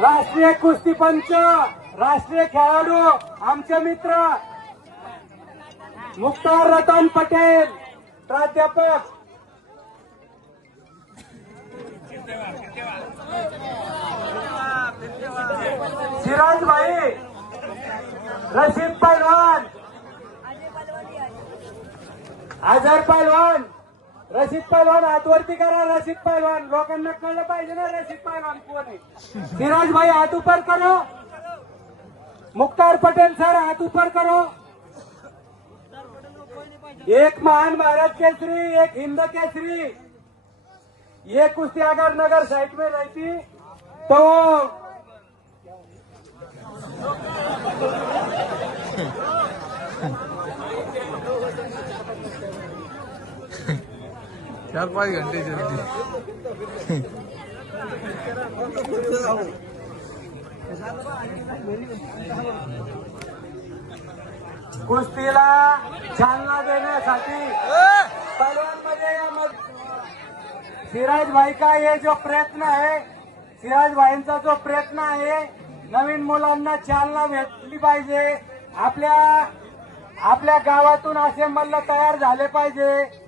राष्ट्रीय कुस्ती पंच, राष्ट्रीय खेळाडू आमचे मित्र मुख्तार रतन पटेल, प्राध्यापक सिराज भाई, रशीद पहलवान, अजहर पहलवान, रशीद पहलवान हात वरती करा. रशीद पहलवान, लोकांना कळलं पाहिजे ना रशीद पहलवान कोण आहे. सिराज भाई हात ऊपर करो. मुख्तार पटेल सर हात ऊपर करो. एक महान भारत केसरी, एक हिंद केसरी, ये कुश्ती अगर नगर साइड में रहती तो चार 5 घंटे चलती. कुस्तीला चालना देण्यासाठी पहलवानमध्ये सिराज भाई का ये जो प्रयत्न आहे, सिराज भाईंचा जो प्रयत्न आहे, नवीन मुलांना चालना भेटली पाहिजे. आपल्या गावातून असे मल्ल तयार झाले पाहिजे.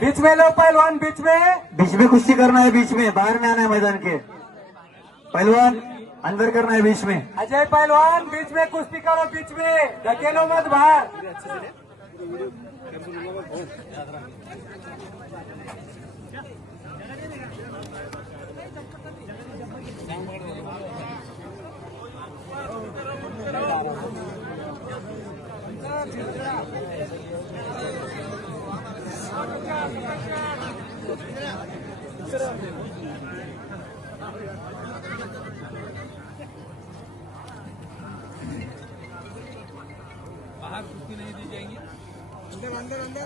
बीच में लो पहलवान, बीच में कुश्ती करना है. बीच में बाहर में आना है मैदान के. पहलवान अंदर करना है बीच में. अजय पहलवान बीच में कुश्ती करो, बीच में धकेलो मत बाहर. बाहर कुश्ती नहीं दी जाएंगी. अंदर अंदर अंदर.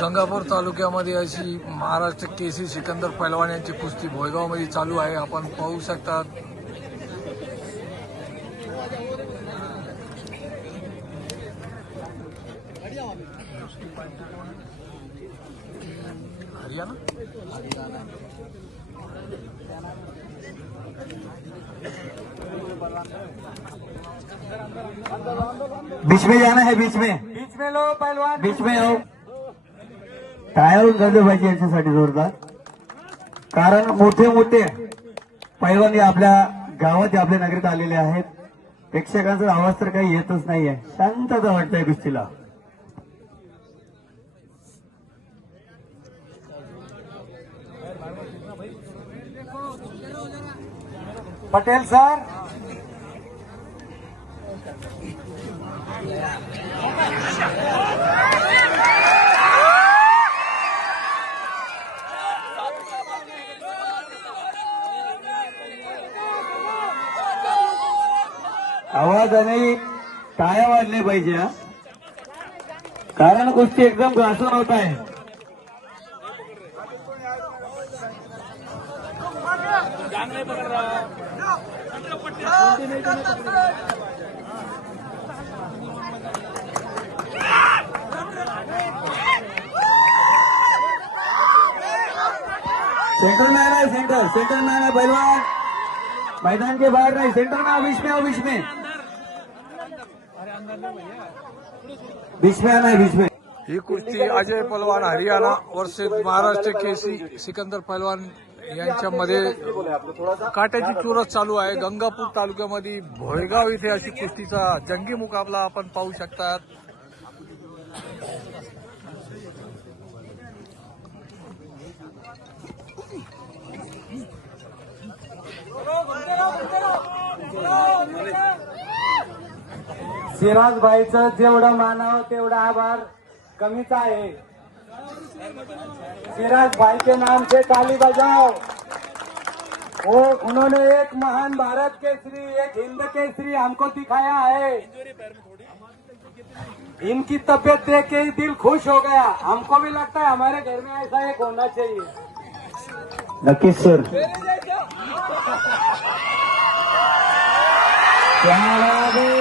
गंगापूर तालुक्यामध्ये अशी महाराष्ट्र केसरी सिकंदर पहलवान यांची कुस्ती भोयगावमध्ये चालू आहे. आपण पाहू शकता. हरियाणा बीच में जाना है. बीच में लो पहलवान, बीच में आओ. टाळ्या झाले पाहिजे यांच्यासाठी जोरदार. कारण मोठे मोठे पैलवान आपल्या गावात आपल्या नगरीत आलेले आहेत. प्रेक्षकांचा आवाज तर काही येतच नाहीये. शांतता वाटतंय कुस्तीला. पटेल सर आवाज आणि टाळ्या वाजले पाहिजे हा. कारण कुस्ती एकदम घासून होत आहे. सेंटर में आना है. सेंटर में आना है पहलवान. मैदान के बाहर नहीं, सेंटर में आओ. बीच में आओ. बीच में आना है. बीच में. ही कुस्ती अजय पहलवान हरियाणा वर्सेस महाराष्ट्र केसरी सिकंदर पहलवान यांच्यामध्ये काट्याची चुरस चालू आहे. गंगापूर तालुक्यामध्ये भोयगाव इथे अशी कुस्तीचा जंगी मुकाबला आपण पाहू शकता. सिराज भाईचं जेवढं मानावं तेवढा आभार कमीच आहे. सिराज भाई के नाम से ताली बजाओ. वो उन्होंने एक महान भारत केसरी, एक हिंद केसरी हमको दिखाया है. इनकी तबीयत देख के ही दिल खुश हो गया। हमको भी लगता है हमारे घर में ऐसा एक होना चाहिए। नक्कीच सर। क्या बात है?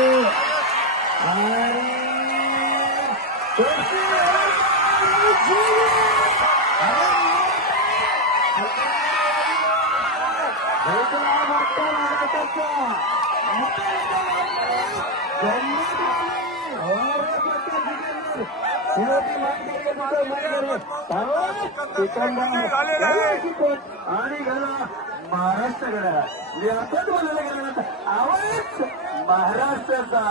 आणि घरा महाराष्ट्र घडा मी आताच बोलायला गेल्यानंतर आवाज महाराष्ट्राचा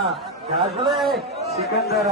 गाजलाय सिकंदर